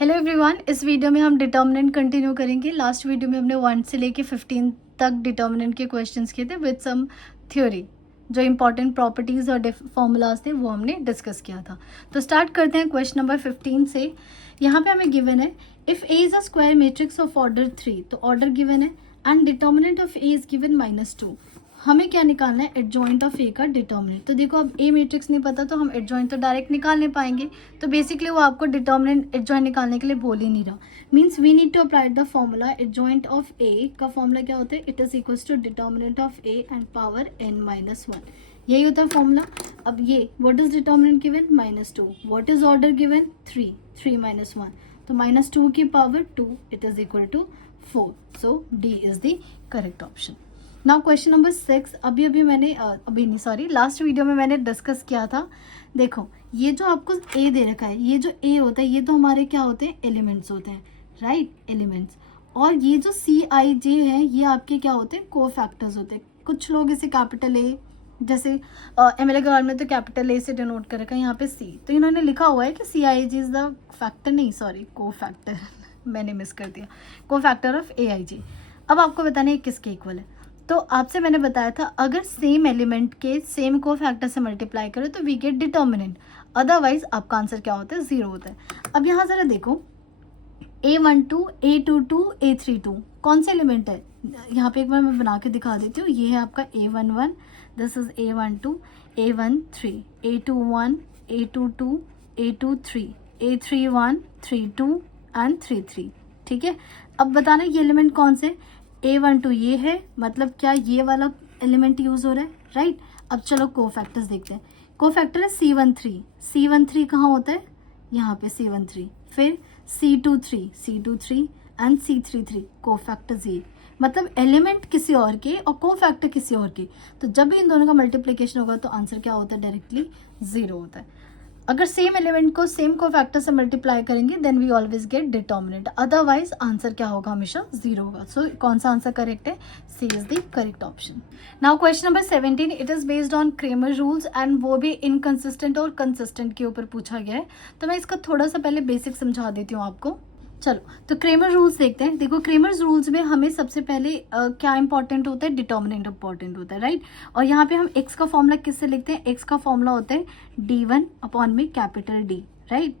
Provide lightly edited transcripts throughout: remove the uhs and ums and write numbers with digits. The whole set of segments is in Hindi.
हेलो एवरीवन, इस वीडियो में हम डिटर्मिनेंट कंटिन्यू करेंगे। लास्ट वीडियो में हमने 1 से लेके 15 तक डिटर्मिनेंट के क्वेश्चंस किए थे विद सम थ्योरी। जो इंपॉर्टेंट प्रॉपर्टीज़ और फॉर्मूलाज थे वो हमने डिस्कस किया था। तो स्टार्ट करते हैं क्वेश्चन नंबर 15 से। यहाँ पे हमें गिवन है if A is a square matrix of order 3, तो ऑर्डर गिवन है and determinant of A is given -2। हमें क्या निकालना है? एडजॉइंट ऑफ ए का डिटर्मिनेंट। तो देखो, अब ए मैट्रिक्स नहीं पता तो हम एडजॉइंट तो डायरेक्ट निकाल नहीं पाएंगे। तो बेसिकली वो आपको डिटर्मिनेंट एडजॉइंट निकालने के लिए बोल ही नहीं रहा। Means we need to apply the formula. Adjoint of A का फॉर्मूला क्या होता है? It is equals to determinant of A and power n-1। यही होता है फॉर्मूला। अब ये what is determinant given? -2। What is order given? 3 -1। तो -2 की पावर 2 it is equal to 4। So D is the correct option. Now question number 6। Last video में मैंने डिस्कस किया था। देखो, ये जो आपको ए दे रखा है, ये जो ए होता है ये तो हमारे क्या होते हैं? एलिमेंट्स होते हैं, राइट? एलिमेंट्स। और ये जो CIJ है ये आपके क्या होते हैं? कोफैक्टर्स होते हैं। कुछ लोग इसे कैपिटल ए, जैसे ML अग्रवाल में तो कैपिटल ए से डिनोट कर रखा है, यहाँ पे C। तो इन्होंने लिखा हुआ है कि CIJ इज द फैक्टर, नहीं सॉरी, कोफैक्टर मैंने मिस कर दिया, कोफैक्टर ऑफ AIJ। अब आपको बताना है किसके इक्वल है। तो आपसे मैंने बताया था अगर सेम एलिमेंट के सेम को फैक्टर से मल्टीप्लाई करें तो वी गेट डिटर्मिनेंट, अदरवाइज आपका आंसर क्या होता है? 0 होता है। अब यहाँ जरा देखो, A12, A22, A32 कौन से एलिमेंट है? यहाँ पे एक बार मैं बना के दिखा देती हूँ। ये है आपका A11, this is A12, A13, A21, A22, A23, A31, 32 and 33। ठीक है, अब बताना ये एलिमेंट कौन से? A12 ये है, मतलब क्या ये वाला एलिमेंट यूज हो रहा है, राइट? अब चलो कोफैक्टर्स देखते हैं। कोफैक्टर है C13। C13 कहाँ होता है? यहाँ पे C13। फिर C23 एंड C33 कोफैक्टर्स ये, मतलब एलिमेंट किसी और के और कोफैक्टर किसी और के। तो जब भी इन दोनों का मल्टीप्लिकेशन होगा तो आंसर क्या होता है? डायरेक्टली 0 होता है। अगर सेम एलिमेंट को सेम कोफैक्टर से मल्टीप्लाई करेंगे then we always get determinant, otherwise answer क्या होगा? हमेशा 0 होगा। सो कौन सा आंसर करेक्ट है? C is the correct option. Now question number 17। It is based on Cramer rules and वो भी इनकंसिस्टेंट और कंसिस्टेंट के ऊपर पूछा गया है। तो मैं इसका थोड़ा सा पहले बेसिक समझा देती हूँ आपको। चलो, तो क्रेमर रूल्स देखते हैं। देखो, क्रेमर रूल्स में हमें सबसे पहले क्या इंपॉर्टेंट होता है? डिटर्मिनेंट इंपॉर्टेंट होता है, राइट? और यहाँ पे हम x का फॉर्मूला किससे लिखते हैं? x का फॉर्मूला होता है D1 अपॉन में capital D, right?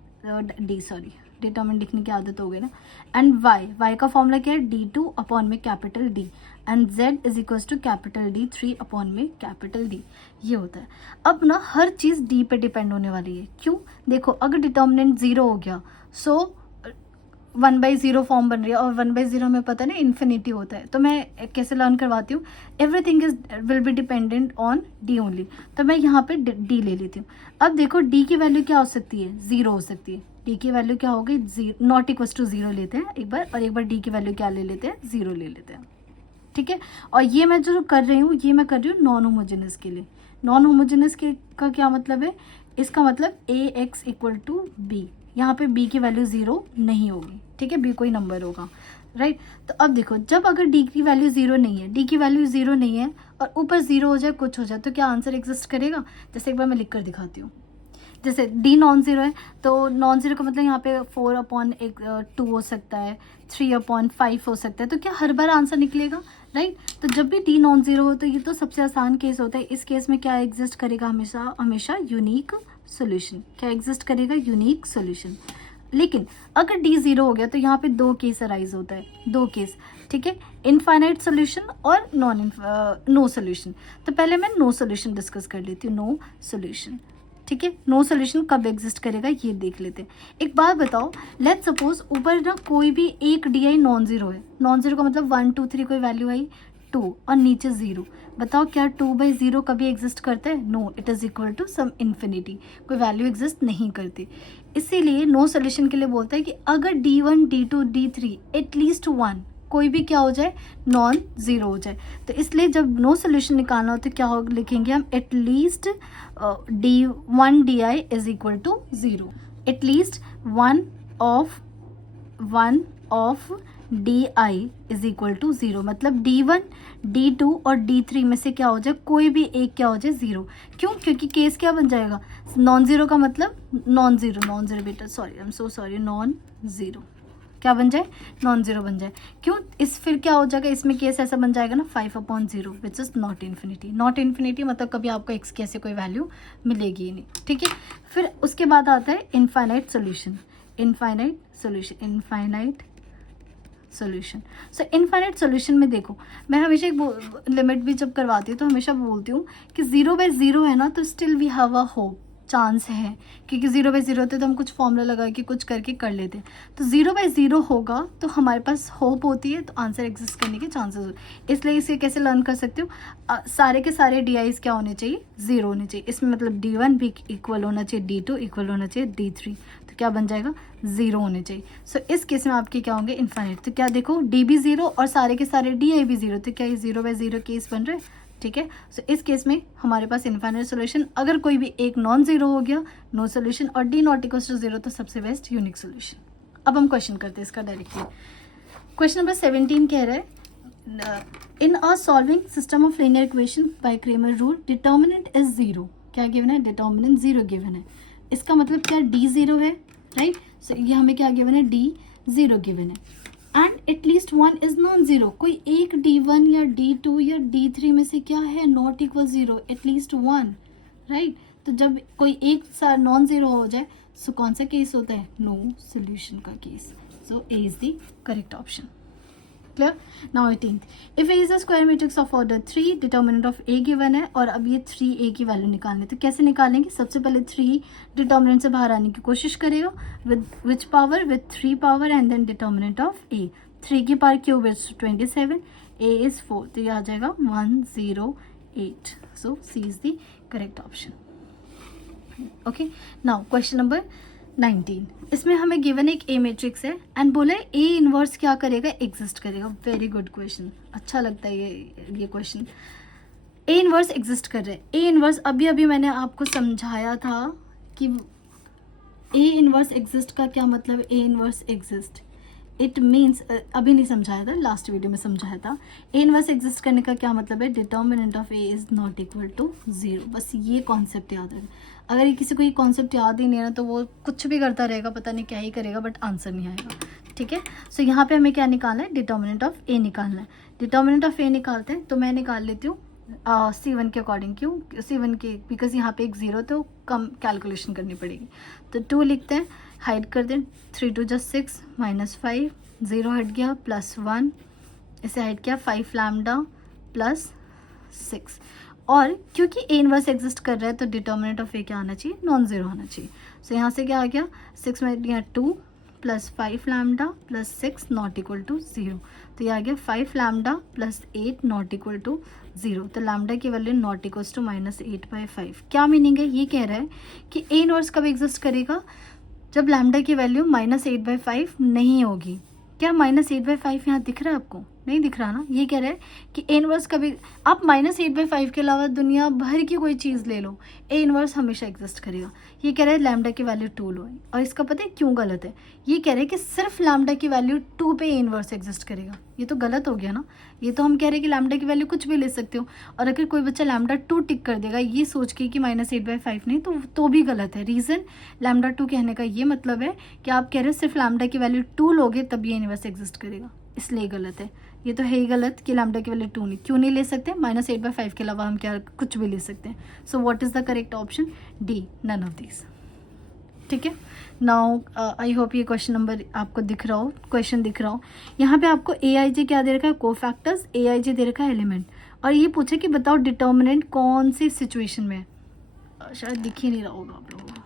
D, sorry, determinant लिखने की आदत हो गई ना। एंड y का फॉर्मूला क्या है? D2 अपॉन में capital D and z is equals to capital D 3 upon में कैपिटल D। ये होता है। अब ना हर चीज़ D पे डिपेंड होने वाली है। क्यों? देखो, अगर डिटर्मिनेंट 0 हो गया सो 1/0 फॉर्म बन रही है, और 1/0 हमें पता है ना इन्फिनिटी होता है। तो मैं कैसे लर्न करवाती हूँ? Everything is will be dependent on D only. तो मैं यहाँ पे D ले लेती हूँ। अब देखो, D की वैल्यू क्या हो सकती है? 0 हो सकती है। D की वैल्यू क्या हो गई? नॉट इक्वल्स टू 0 लेते हैं एक बार, और एक बार D की वैल्यू क्या ले लेते हैं? 0 ले लेते हैं। ठीक है, और ये मैं जो कर रही हूँ ये मैं कर रही हूँ नॉन होमोजेनस के लिए। नॉन होमोजेनस के का क्या मतलब है? इसका मतलब AX इक्वल टू B। यहाँ पे B की वैल्यू 0 नहीं होगी, ठीक है? B कोई नंबर होगा, राइट? तो अब देखो, जब अगर D की वैल्यू 0 नहीं है, D की वैल्यू 0 नहीं है और ऊपर 0 हो जाए, कुछ हो जाए, तो क्या आंसर एग्जिस्ट करेगा? जैसे एक बार मैं लिख कर दिखाती हूँ। जैसे D नॉन ज़ीरो है, तो नॉन ज़ीरो का मतलब यहाँ पे 4/2 हो सकता है, 3/5 हो सकता है। तो क्या हर बार आंसर निकलेगा, राइट? तो जब भी D नॉन ज़ीरो हो तो ये तो सबसे आसान केस होता है। इस केस में क्या एग्जिस्ट करेगा? हमेशा यूनिक सोल्यूशन। क्या एग्जिस्ट करेगा? Unique solution. लेकिन अगर D 0 हो गया तो यहाँ पे 2 केस अराइज होता है, 2 केस, ठीक है? इनफाइनाइट सोल्यूशन और नो सोल्यूशन। तो पहले मैं नो सोल्यूशन डिस्कस कर लेती हूँ। नो सोल्यूशन, ठीक है? नो सोल्यूशन कब एग्जिस्ट करेगा ये देख लेते हैं। एक बात बताओ, लेट्स सपोज ऊपर ना कोई भी एक DI नॉन ज़ीरो है। नॉन ज़ीरो का मतलब 1 2 3 कोई वैल्यू आई 2 और नीचे 0। बताओ क्या 2/0 कभी एग्जिस्ट करता है? No, it is equal to some infinity, कोई वैल्यू एग्जिस्ट नहीं करती। इसीलिए नो सोल्यूशन के लिए बोलता है कि अगर D1 D2 D3 एटलीस्ट 1 कोई भी क्या हो जाए? नॉन ज़ीरो हो जाए। तो इसलिए जब नो सोल्यूशन निकालना हो तो क्या हो लिखेंगे हम? At least D1 DI is equal to 0। At least one of d i is equal to 0, मतलब D1 D2 और D3 में से क्या हो जाए, कोई भी एक क्या हो जाए 0। क्यों? क्योंकि केस क्या बन जाएगा, नॉन ज़ीरो का मतलब नॉन ज़ीरो बेटा, sorry I am so sorry, non zero क्या बन जाए, नॉन ज़ीरो बन जाए। क्यों? इस फिर क्या हो जाएगा, इसमें केस ऐसा बन जाएगा ना 5/0 which is not infinity. Not infinity मतलब कभी आपको x की ऐसे कोई वैल्यू मिलेगी ही नहीं, ठीक है। फिर उसके बाद आता है इनफाइनाइट सोल्यूशन, इनफाइनाइट सोल्यूशन। सो इनफाइनाइट सोल्यूशन में देखो, मैं हमेशा एक लिमिट भी जब करवाती हूँ तो हमेशा बोलती हूँ कि 0/0 है ना, तो still we have a hope, chance है, क्योंकि 0/0 होते तो हम कुछ फॉर्मूला लगा के कुछ करके कर लेते हैं। तो 0/0 होगा तो हमारे पास होप होती है, तो आंसर एग्जिस्ट करने के चांसेस। इसलिए इसे कैसे लर्न कर सकते हो, सारे के सारे DIs क्या होने चाहिए, 0 होने चाहिए। इसमें मतलब D1 भी इक्वल होना चाहिए, D2 इक्वल होना चाहिए D3, तो क्या बन जाएगा, 0 होने चाहिए। सो इस केस में आपके क्या होंगे, इन्फाइनाइट। तो क्या देखो, D भी 0 और सारे के सारे DI भी 0, तो क्या ये 0/0 केस बन रहे हैं, ठीक है। सो इस केस में हमारे पास इनफाइनाइट सोल्यूशन, अगर कोई भी एक नॉन ज़ीरो हो गया, नो सोल्यूशन, और D नॉट इक्वल टू 0 तो सबसे बेस्ट यूनिक सोल्यूशन। अब हम क्वेश्चन करते हैं इसका डायरेक्टली। क्वेश्चन नंबर 17 कह रहा है, in a solving system of linear equation by Cramer rule determinant is 0। क्या गिवन है, डिटर्मिनेंट 0 गिवन है। इसका मतलब क्या, D 0 है, राइट। सो ये हमें क्या गिवन है, D 0 गिवन है। And at least 1 is non zero, कोई एक D1 या D2 या D3 में से क्या है, नॉट इक्वल 0, एटलीस्ट 1, राइट। तो जब कोई एक सा नॉन ज़ीरो हो जाए, सो कौन सा केस होता है, नो सोल्यूशन का case. So A is the correct option. Clear. Now 18th, if A is a square matrix of order 3, determinant of A given है, और अब ये 3A की वैल्यू निकालनी है। तो कैसे निकालेंगे, सबसे पहले 3 डिटर्मिनेंट से बाहर आने की कोशिश करेगा, with which power, with 3 power, and then determinant of A। 3 की power cube is 27, A is 4, तो ये आ जाएगा 108। So C is the correct option. Okay, now question number 19, इसमें हमें गिवन एक A मैट्रिक्स है एंड बोला है A इनवर्स क्या करेगा, एग्जिस्ट करेगा। वेरी गुड क्वेश्चन, अच्छा लगता है ये क्वेश्चन। A इनवर्स एग्जिस्ट कर रहा है। A इनवर्स अभी मैंने आपको समझाया था कि A इनवर्स एग्जिस्ट का क्या मतलब, A inverse exist it means, अभी नहीं समझाया था, लास्ट वीडियो में समझाया था। A इनवर्स एग्जिस्ट करने का क्या मतलब है, determinant of A is not equal to 0। बस ये कॉन्सेप्ट याद रखें। अगर ये किसी को ये कॉन्सेप्ट याद ही नहीं है ना, तो वो कुछ भी करता रहेगा, पता नहीं क्या ही करेगा, बट आंसर नहीं आएगा, ठीक है। सो यहाँ पे हमें क्या निकालना है, डिटर्मिनेंट ऑफ A निकालना है। डिटर्मिनेंट ऑफ A निकालते हैं, तो मैं निकाल लेती हूँ C1 के अकॉर्डिंग। क्यों C1 के, बिकॉज यहाँ पे एक 0 तो कम कैलकुलेशन करनी पड़ेगी। तो 2 लिखते हैं, हाइड कर दें, 3 2 just 6 -5, 0 हट गया, +1, इसे हाइड किया, 5 लैम्डा +6। और क्योंकि A इनवर्स एग्जिस्ट कर रहा है, तो डिटर्मिनेंट ऑफ A क्या आना चाहिए, नॉन ज़ीरो आना चाहिए। सो यहाँ से क्या आ गया, 6 में दिया 2 +5 लैम्डा +6 नॉट इक्वल टू 0। तो ये आ गया 5 लैम्डा +8 नॉट इक्वल टू 0। तो लैम्डा की वैल्यू नॉट इक्वल्स टू -8/5। क्या मीनिंग है, ये कह रहा है कि A इनवर्स कब एग्जिस्ट करेगा, जब लैम्डा की वैल्यू -8/5 नहीं होगी। क्या -8/5 यहाँ दिख रहा है आपको, नहीं दिख रहा ना। ये कह रहा है कि A इनवर्स कभी, आप -8/5 के अलावा दुनिया भर की कोई चीज़ ले लो, A इनवर्स हमेशा एग्जिस्ट करेगा। ये कह रहा है लैम्डा की वैल्यू 2 लो, और इसका पता है क्यों गलत है। ये कह रहे हैं कि सिर्फ लैम्डा की वैल्यू 2 पे A इनवर्स एग्जिस्ट करेगा। ये तो गलत हो गया ना। ये तो हम कह रहे हैं कि लैम्डा की वैल्यू कुछ भी ले सकते हो, और अगर कोई बच्चा लैम्डा 2 टिक कर देगा ये सोच के कि -8/5 नहीं, तो भी गलत है। रीज़न, लैम्डा 2 कहने का ये मतलब है कि आप कह रहे हो सिर्फ लैम्डा की वैल्यू 2 लोगे तब ये यूनिवर्स एग्जिस्ट करेगा, इसलिए गलत है। ये तो है ही गलत कि लैम्डा की वैल्यू 2 नहीं, क्यों नहीं ले सकते, -8/5 के अलावा हम क्या कुछ भी ले सकते हैं। So what is the correct option, d, none of these, ठीक है। नाउ आई होप ये क्वेश्चन नंबर आपको दिख रहा हो, क्वेश्चन दिख रहा हो। यहाँ पे आपको AIJ क्या दे रखा है, कोफैक्टर्स, AIJ दे रखा है एलिमेंट, और ये पूछे कि बताओ डिटर्मिनेंट कौन सी सिचुएशन में, शायद दिख ही नहीं रहा होगा आप लोगों को।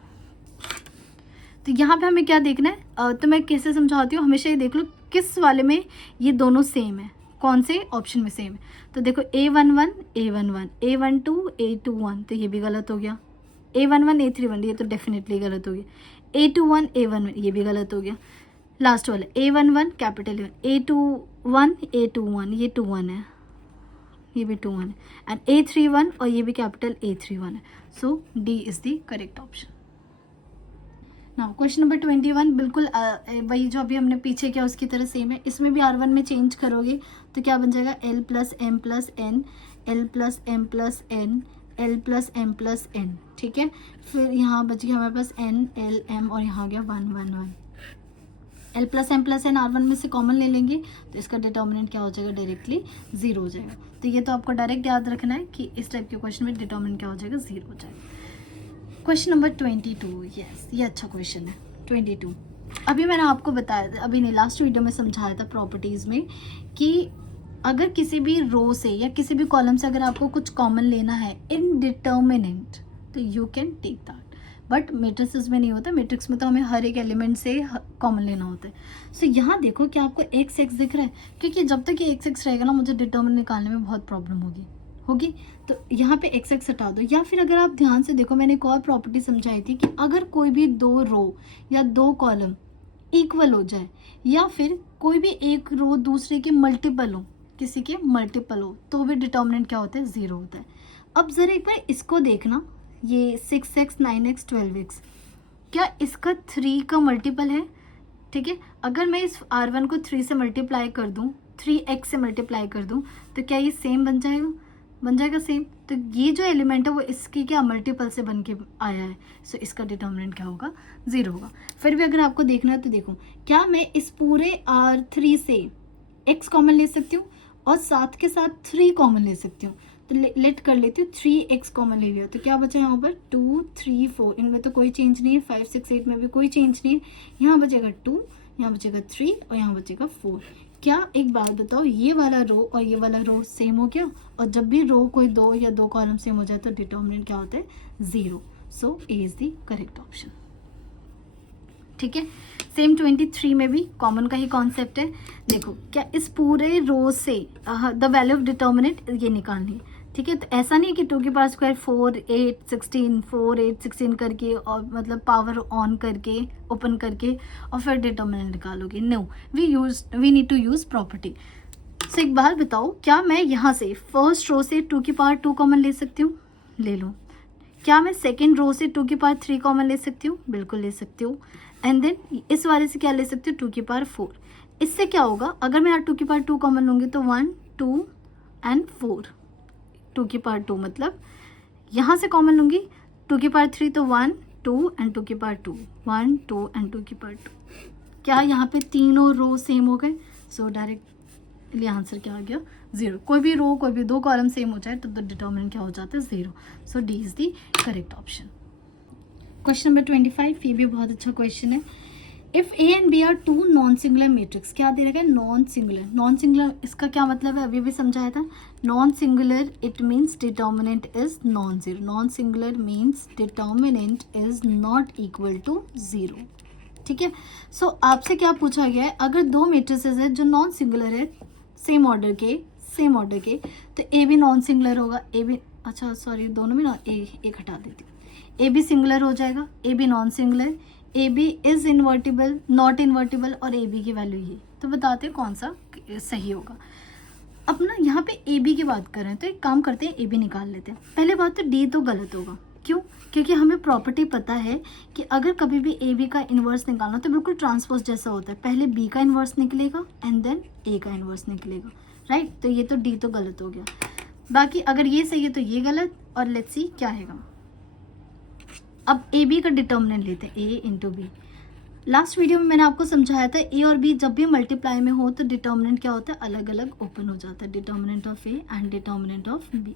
तो यहाँ पे हमें क्या देखना है, तो मैं कैसे समझाती हूँ, हमेशा ये देख लो किस वाले में ये दोनों सेम है, कौन से ऑप्शन में सेम है। तो देखो A11 A11, A12 A21, तो ये भी गलत हो गया। A11 A31, ये तो डेफिनेटली गलत हो गया। A21 A11, ये भी गलत हो गया। लास्ट वाला A11 कैपिटल A21 A21, ये 21 है, ये भी 21 है, एंड A31 और ये भी कैपिटल A31 है। सो D is the correct option. ना क्वेश्चन नंबर 21 बिल्कुल वही जो अभी हमने पीछे किया उसकी तरह सेम है, इसमें भी R1 में चेंज करोगे तो क्या बन जाएगा L plus m plus n, L plus m plus n, L plus m plus n, ठीक है। फिर यहाँ बच गया हमारे पास N L M और यहाँ आ गया 1 1 1। L plus m plus n R1 में से कॉमन ले लेंगे तो इसका डिटर्मिनेंट क्या हो जाएगा, डायरेक्टली 0 हो जाएगा। तो ये तो आपको डायरेक्ट याद रखना है कि इस टाइप के क्वेश्चन में डिटर्मिनेंट क्या हो जाएगा, 0 हो जाएगा। क्वेश्चन नंबर 22, यस ये अच्छा क्वेश्चन है। 22 अभी मैंने आपको बताया था, अभी नहीं लास्ट वीडियो में समझाया था प्रॉपर्टीज़ में कि अगर किसी भी रो से या किसी भी कॉलम से अगर आपको कुछ कॉमन लेना है इनडिटर्मिनेंट तो you can take that, but matrices में नहीं होता। मैट्रिक्स में तो हमें हर एक एलिमेंट से कॉमन लेना होता है। सो यहाँ देखो कि आपको एक्स एक्स दिख रहा है, क्योंकि जब तक ये एक्स एक्स रहेगा ना मुझे डिटर्मिनेंट निकालने में बहुत प्रॉब्लम होगी। तो यहाँ पे एक्स एक्स हटा दो, या फिर अगर आप ध्यान से देखो मैंने एक और प्रॉपर्टी समझाई थी कि अगर कोई भी 2 रो या 2 कॉलम इक्वल हो जाए या फिर कोई भी एक रो दूसरे के मल्टीपल हो, किसी के मल्टीपल हो, तो भी डिटर्मिनेंट क्या होता है, 0 होता है। अब ज़रा एक बार इसको देखना, ये 6x 9x 12x क्या इसका 3 का मल्टीपल है, ठीक है। अगर मैं इस R1 को 3 से मल्टीप्लाई कर दूँ, 3x से मल्टीप्लाई कर दूँ तो क्या ये सेम बन जाएगा सेम। तो ये जो एलिमेंट है वो इसके क्या मल्टीपल से बन के आया है, सो इसका डिटर्मिनेंट क्या होगा, 0 होगा। फिर भी अगर आपको देखना है तो देखो क्या मैं इस पूरे R3 से x कॉमन ले सकती हूँ और साथ के साथ 3 कॉमन ले सकती हूँ। तो लेट कर लेती हूँ 3x कॉमन ले लिया तो क्या बचा यहाँ पर 2 3 4, इनमें तो कोई चेंज नहीं है, 5 6 8 में भी कोई चेंज नहीं है। यहाँ बचेगा 2, यहाँ बचेगा 3 और यहाँ बचेगा 4। क्या एक बात बताओ, ये वाला रो और ये वाला रो सेम हो गया, और जब भी रो कोई 2 या 2 कॉलम सेम हो जाए तो डिटर्मिनेंट क्या होता है, 0। सो ए इज द करेक्ट ऑप्शन, ठीक है। सेम 23 में भी कॉमन का ही कॉन्सेप्ट है। देखो क्या इस पूरे रो से द वैल्यू ऑफ डिटर्मिनेंट ये निकालनी है, ठीक है। तो ऐसा नहीं है कि 2 की पावर स्क्वायर 4 8 16 4 8 16 करके और मतलब पावर ऑन करके ओपन करके और फिर डिटर्मिनेंट निकालोगे, no we need to use property. So एक बात बताओ, क्या मैं यहाँ से फर्स्ट रो से 2 की पावर 2 कॉमन ले सकती हूँ, ले लो। क्या मैं सेकेंड रो से 2 की पावर 3 कॉमन ले सकती हूँ, बिल्कुल ले सकती हूँ। एंड देन इस वाले से क्या ले सकती हूँ, 2 की पावर 4। इससे क्या होगा, अगर मैं यहाँ 2 की पावर 2 कॉमन लूँगी तो 1 2 एंड 4, 2 की पावर 2 मतलब यहाँ से कॉमन लूँगी 2 की पावर 3 तो 1 2 एंड 2 की पावर 2 1 2 एंड 2 की पावर 2। क्या यहाँ पे तीनों रो सेम हो गए, सो डायरेक्टली आंसर क्या आ गया, 0। कोई भी रो कोई भी 2 कॉलम सेम हो जाए तो डिटर्मिनेंट क्या हो जाता है, 0। So D is the correct option. Question number 25, ये भी बहुत अच्छा क्वेश्चन है। If A and B are 2 non singular matrix, क्या दे रखा है, नॉन सिंगुलर इसका क्या मतलब है, अभी भी समझाया था। Non singular it means determinant is non zero, non singular means determinant is not equal to 0, ठीक है। सो आपसे क्या पूछा गया है, अगर 2 मैट्रिसेस है जो नॉन सिंगुलर है सेम ऑर्डर के तो ए भी नॉन सिंगुलर होगा, ए भी अच्छा सॉरी दोनों में ना एक हटा देती हूँ, ए भी सिंगुलर हो जाएगा, A B non singular, A B is invertible not invertible और ए बी की वैल्यू ये। तो बताते हैं कौन सा सही होगा। अब ना यहाँ पे ए बी की बात कर रहे हैं तो एक काम करते हैं, ए बी निकाल लेते हैं। पहले बात तो डी तो गलत होगा, क्यों, क्योंकि हमें प्रॉपर्टी पता है कि अगर कभी भी ए बी का इन्वर्स निकालना तो बिल्कुल ट्रांसपोज जैसा होता है, पहले बी का इन्वर्स निकलेगा एंड देन ए का इन्वर्स निकलेगा, राइट। तो ये तो डी तो गलत हो गया। बाकी अगर ये सही है तो ये गलत, और लेट्स सी क्या आएगा। अब ए बी का डिटर्मिनेंट लेते हैं, ए इंटू बी। लास्ट वीडियो में मैंने आपको समझाया था ए और बी जब भी मल्टीप्लाई में हो तो डिटर्मिनेंट क्या होता है, अलग अलग ओपन हो जाता है, determinant of A and determinant of B,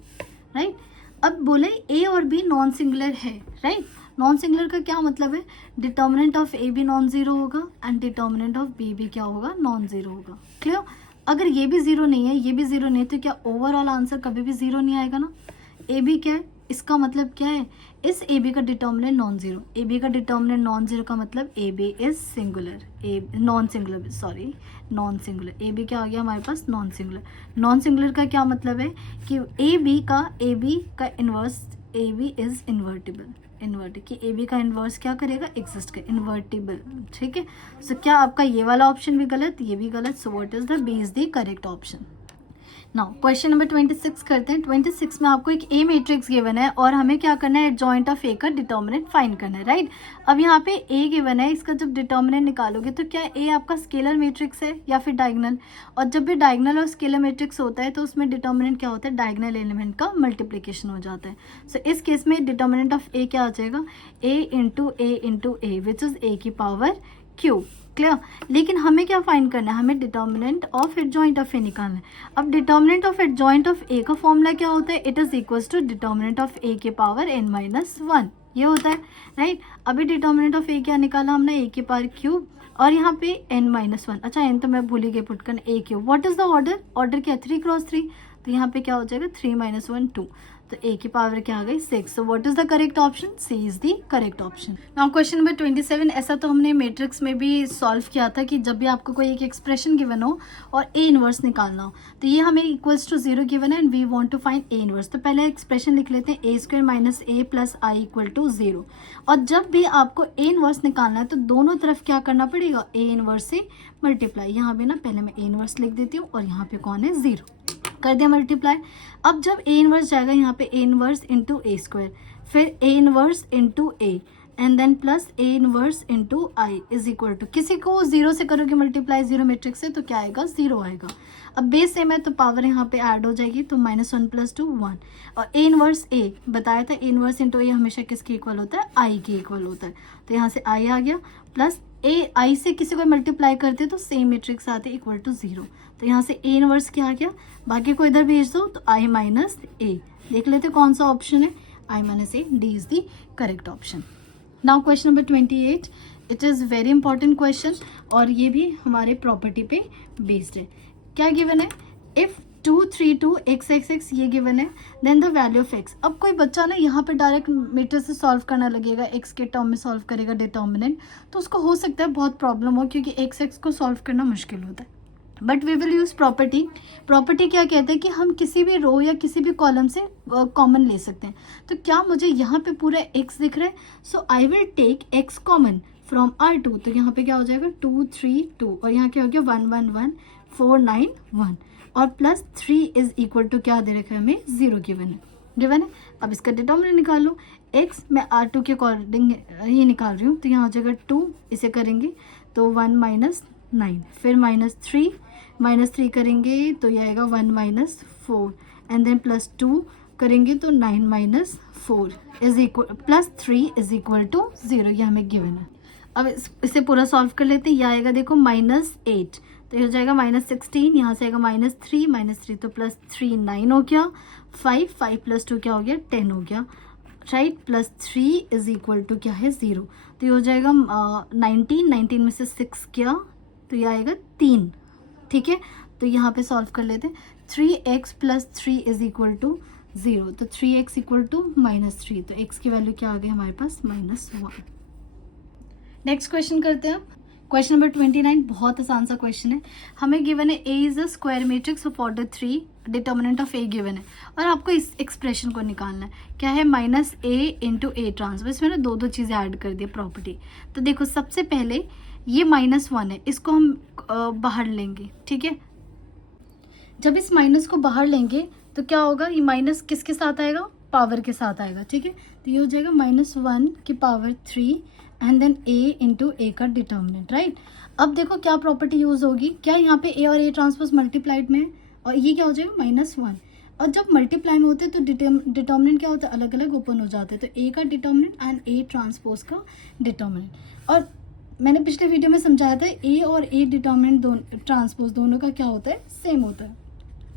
right. अब बोले ए और बी नॉन सिंगुलर है, राइट। नॉन सिंगुलर का क्या मतलब है, डिटर्मिनेंट ऑफ ए भी नॉन जीरो होगा एंड डिटर्मिनेंट ऑफ बी भी क्या होगा, नॉन जीरो होगा, क्लियर। अगर ये भी जीरो नहीं है ये भी जीरो नहीं है तो क्या ओवरऑल आंसर कभी भी जीरो नहीं आएगा ना। ए बी क्या है, इसका मतलब क्या है, इस ए बी का determinant non zero, A B का डिटर्मिनेंट नॉन जीरो का मतलब A B is singular, A non singular sorry non singular, A B क्या आ गया हमारे पास, नॉन सिंगुलर। नॉन सिंगुलर का क्या मतलब है कि ए बी का inverse, A B is invertible, कि ए बी का इन्वर्स क्या करेगा, एग्जिस्ट कर, इन्वर्टिबल, ठीक है। सो क्या आपका ये वाला ऑप्शन भी गलत, ये भी गलत, so what is the B is the correct option. Now question number 26 करते हैं। 26 में आपको एक ए मैट्रिक्स गिवन है और हमें क्या करना है, एडजॉइंट ऑफ ए का डिटर्मिनेंट फाइंड करना है, राइट। अब यहाँ पे ए गिवन है, इसका जब डिटर्मिनेंट निकालोगे तो क्या ए आपका स्केलर मैट्रिक्स है या फिर डायगोनल, और जब भी डायगोनल और स्केलर मैट्रिक्स होता है तो उसमें डिटर्मिनेंट क्या होता है, डायगोनल एलिमेंट का मल्टीप्लिकेशन हो जाता है। सो इस केस में डिटर्मिनेंट ऑफ ए क्या आ जाएगा, ए into A which is a की पावर क्यू, क्लियर। लेकिन हमें क्या फाइंड करना है, हमें determinant of adjoint of A निकालना है। अब determinant of adjoint of A का फॉर्मूला क्या होता है, it is equals to determinant of A के पावर n माइनस 1, ये होता है, राइट। अभी डिटर्मिनेंट ऑफ ए क्या निकाला हमने, ए के पावर क्यूब, और यहाँ पे n माइनस 1, अच्छा n तो मैं भूल ही गई पुट करना, A cube. What is the order, order क्या है 3 क्रॉस 3, तो यहाँ पे क्या हो जाएगा 3 माइनस 1 2, तो ए की पावर क्या आ गई 6। So what is the correct option, C is the correct option. Now question number 27, ऐसा तो हमने मैट्रिक्स में भी सॉल्व किया था कि जब भी आपको कोई एक एक्सप्रेशन गिवन हो और ए इनवर्स निकालना हो, तो ये हमें इक्वल्स टू 0 गिवन है and we want to find A inverse. तो पहले एक्सप्रेशन लिख लेते हैं, A square minus A plus I equal to 0। और जब भी आपको ए इनवर्स निकालना है तो दोनों तरफ क्या करना पड़ेगा, ए इनवर्स से मल्टीप्लाई। यहाँ पे ना पहले मैं ए इनवर्स लिख देती हूँ और यहाँ पे कौन है 0, कर दिया मल्टीप्लाई। अब जब ए इनवर्स जाएगा यहाँ पे A inverse into A square, फिर A inverse into A and then plus A inverse into I is equal to, किसी को 0 से करोगे मल्टीप्लाई 0 मैट्रिक्स से तो क्या आएगा 0 आएगा। अब बेस सेम है तो पावर यहाँ पे ऐड हो जाएगी, तो -1 + 2 1, और ए इनवर्स ए बताया था, ए इनवर्स इंटू ए हमेशा किसके इक्वल होता है, आई के इक्वल होता है, तो यहाँ से आई आ गया, प्लस ए आई से किसी को मल्टीप्लाई करते तो सेम मैट्रिक्स आते इक्वल टू 0, तो यहाँ से ए इनवर्स क्या आ गया, बाकी को इधर भेज दो तो आई माइनस ए, देख लेते कौन सा ऑप्शन है, I minus A, D is the correct option. Now question number 28, it is very important question और ये भी हमारे प्रॉपर्टी पे बेस्ड है। क्या गिवन है, इफ 2 3 2 x ये गिवन है, then the value of x। अब कोई बच्चा ना यहाँ पे डायरेक्ट मीटर से सॉल्व करना लगेगा, x के टर्म में सॉल्व करेगा डिटर्मिनेंट, तो उसको हो सकता है बहुत प्रॉब्लम हो क्योंकि x को सॉल्व करना मुश्किल होता है। But we will use property. Property क्या कहते हैं कि हम किसी भी रो या किसी भी कॉलम से कॉमन ले सकते हैं। तो क्या मुझे यहाँ पे पूरा x दिख रहा है, so I will take x common from R2, तो यहाँ पे क्या हो जाएगा 2 3 2, और यहाँ क्या हो गया 1 1 1 4 9 1, और प्लस 3 इज इक्वल टू क्या दे रखा है हमें 0 गिवन है। अब इसका डिटर्मिनेंट निकालो, x मैं R2 के अकॉर्डिंग ये निकाल रही हूँ, तो यहाँ हो जाएगा 2, इसे करेंगे तो 1 माइनस 9, फिर -3 करेंगे तो ये आएगा 1 - 4, एंड देन +2 करेंगे तो 9 - 4 is equal plus 3 is equal to 0, ये हमें गिवन है। अब इसे पूरा सॉल्व कर लेते हैं, ये आएगा देखो -8, तो ये हो जाएगा -16, यहाँ से आएगा -3 तो +3 9 हो गया, 5 + 2 क्या हो गया 10 हो गया, राइट, +3 इज इक्वल टू क्या है 0, तो ये हो जाएगा 19 में से 6 क्या, तो ये आएगा 3, ठीक है। तो यहाँ पे सॉल्व कर लेते हैं, 3x + 3 इज इक्वल टू 0, तो 3x इक्वल टू -3, तो x की वैल्यू क्या आ गई हमारे पास -1। नेक्स्ट क्वेश्चन करते हैं। क्वेश्चन नंबर 29 बहुत आसान सा क्वेश्चन है। हमें गिवन है A is a square matrix of order 3, determinant of A given है और आपको इस एक्सप्रेशन को निकालना है। क्या है, -a × a ट्रांसफर, इसमें ना दो चीज़ें ऐड कर दी प्रॉपर्टी। तो देखो सबसे पहले ये -1 है, इसको हम बाहर लेंगे, ठीक है। जब इस माइनस को बाहर लेंगे तो क्या होगा, ये माइनस किसके साथ आएगा, पावर के साथ आएगा, ठीक है। तो ये हो जाएगा -1 की power 3 and then a × a का डिटर्मिनेंट, राइट। अब देखो क्या प्रॉपर्टी यूज होगी, क्या यहाँ पे a और a ट्रांसपोज मल्टीप्लाइड में है और ये क्या हो जाएगा -1, और जब मल्टीप्लाई में होते हैं तो डिटर्मिनेंट क्या होता है, अलग अलग ओपन हो जाते हैं, तो a का डिटर्मिनेंट एंड a ट्रांसपोज का डिटर्मिनेंट। और मैंने पिछले वीडियो में समझाया था a और a डिटर्मिनेंट ट्रांसपोज दोनों का क्या होता है, सेम होता है।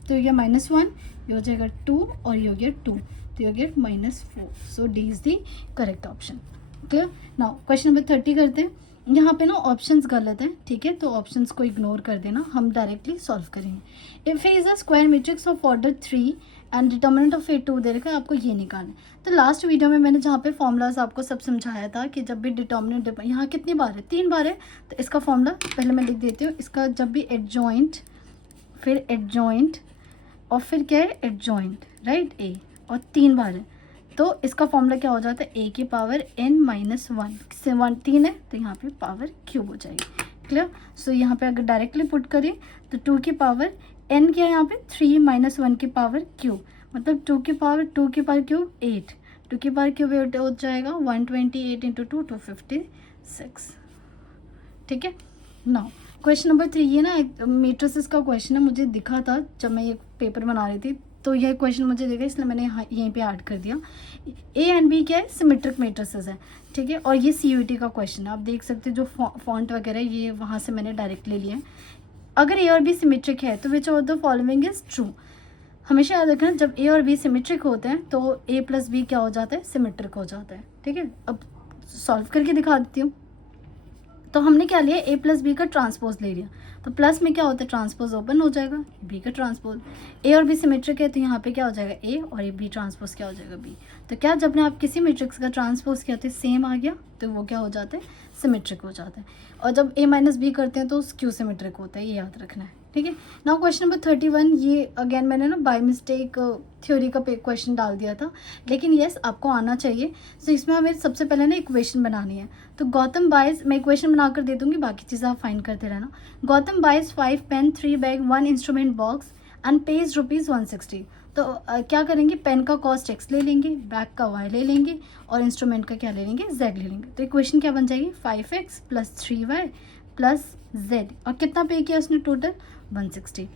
तो ये -1, ये हो जाएगा 2 और ये हो गया 2, तो ये हो गया -4, so D is the correct option, clear. Now question number 30 करते हैं। यहाँ पे ना ऑप्शंस गलत है, ठीक है, तो ऑप्शंस को इग्नोर कर देना, हम डायरेक्टली सॉल्व करेंगे। If A is a square matrix of order 3 and determinant of A 2 दे रखा है, आपको ये निकालना है। तो लास्ट वीडियो में मैंने जहाँ पे फॉर्मूलाज आपको सब समझाया था कि जब भी डिटर्मिनेंट, यहाँ कितनी बार है, 3 बार है, तो इसका फॉर्मूला पहले मैं लिख देती हूँ। इसका जब भी एडजॉइंट, फिर एडजॉइंट और फिर क्या है एडजॉइंट, राइट, ए, और 3 बार है, तो इसका फॉर्मूला क्या हो जाता है, a की पावर n - 1 से 1 3 है, तो यहाँ पे पावर क्यूब हो जाएगी, क्लियर। सो यहाँ पे अगर डायरेक्टली पुट करें तो 2 की पावर n क्या है यहाँ पे 3 माइनस 1 की पावर क्यूब, मतलब 2 की पावर क्यूब 8, 2 की पावर क्यूब 8 हो जाएगा 128 इंटू 2 256। ठीक है। नाउ क्वेश्चन नंबर 3, ये ना मैट्रिसेस का क्वेश्चन है, मुझे दिखा था जब मैं ये पेपर बना रही थी, तो यह क्वेश्चन मुझे दिखा इसलिए मैंने यहीं पे ऐड कर दिया। ए एंड बी क्या है, सिमेट्रिक मैट्रिसेस है। ठीक है, और ये CUET का क्वेश्चन है, आप देख सकते हैं जो फॉन्ट वगैरह ये वहाँ से मैंने डायरेक्ट ले लिया है। अगर ए और बी सिमेट्रिक है तो which of the following is true. हमेशा याद रखना, जब ए और बी सिमेट्रिक होते हैं तो ए प्लस बी क्या हो जाता है, सिमेट्रिक हो जाता है। ठीक है, अब सॉल्व करके दिखा देती हूँ। तो हमने क्या लिया, ए प्लस बी का ट्रांसपोज ले लिया, तो प्लस में क्या होता है, ट्रांसपोज ओपन हो जाएगा, बी का ट्रांसपोज। ए और बी सिमेट्रिक है तो यहाँ पे क्या हो जाएगा ए, और ये बी ट्रांसपोज क्या हो जाएगा बी। तो क्या जब ने आप किसी मैट्रिक्स का ट्रांसपोज किया तो सेम आ गया, तो वो क्या हो जाता है, सिमेट्रिक हो जाता है। और जब ए माइनस बी करते हैं तो क्यू सिमेट्रिक होता है, ये याद रखना है। ठीक है। नाउ क्वेश्चन नंबर 31, ये अगेन मैंने ना बाय मिस्टेक थ्योरी का क्वेश्चन डाल दिया था, लेकिन यस आपको आना चाहिए। तो इसमें हमें सबसे पहले ना इक्वेशन बनानी है। तो गौतम बाइज, मैं इक्वेशन बनाकर दे दूंगी, बाकी चीज़ें आप फाइंड करते रहना। Gautam buys 5 pen 3 bag 1 instrument box and pays ₹160। तो क्या करेंगे, पेन का कॉस्ट x ले लेंगे, बैग का y ले लेंगे, और इंस्ट्रूमेंट का क्या ले लेंगे, z ले लेंगे। तो इक्वेशन क्या बन जाएगी, 5x + 3y + z, और कितना पे किया उसने टोटल 160।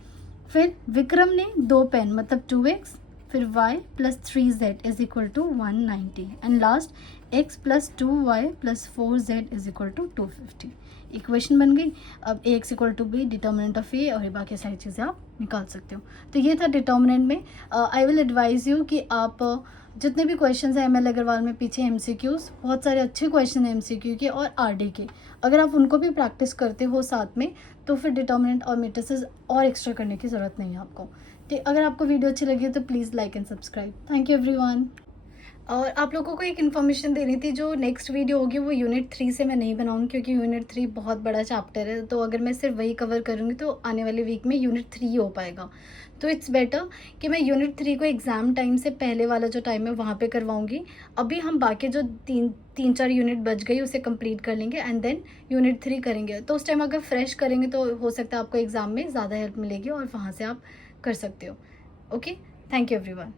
फिर विक्रम ने 2 पेन मतलब 2x, फिर y + 3z = 190, and last x + 2y + 4z = 250। Equation बन गई। अब ax = b, determinant of a, और ये बाकी सारी चीज़ें आप निकाल सकते हो। तो ये था डिटर्मिनेंट में। आई विल एडवाइज़ यू कि आप जितने भी क्वेश्चंस हैं ML अग्रवाल में पीछे MCQs, बहुत सारे अच्छे क्वेश्चन हैं MCQ के और RD के, अगर आप उनको भी प्रैक्टिस करते हो साथ में तो फिर डिटर्मिनेंट और मैट्रिसेस और एक्स्ट्रा करने की ज़रूरत नहीं है आपको। ठीक, अगर आपको वीडियो अच्छी लगी तो please like and subscribe. Thank you everyone. और आप लोगों को एक इन्फॉर्मेशन देनी थी, जो नेक्स्ट वीडियो होगी वो यूनिट 3 से मैं नहीं बनाऊंगी, क्योंकि यूनिट 3 बहुत बड़ा चैप्टर है, तो अगर मैं सिर्फ वही कवर करूँगी तो आने वाले वीक में यूनिट 3 हो पाएगा। तो इट्स बेटर कि मैं यूनिट 3 को एग्ज़ाम टाइम से पहले वाला जो टाइम है वहाँ पे करवाऊँगी। अभी हम बाकी जो 3-4 यूनिट बच गई उसे कंप्लीट कर लेंगे, एंड देन यूनिट 3 करेंगे। तो उस टाइम अगर फ्रेश करेंगे तो हो सकता है आपको एग्ज़ाम में ज़्यादा हेल्प मिलेगी और वहाँ से आप कर सकते हो। Okay, thank you everyone.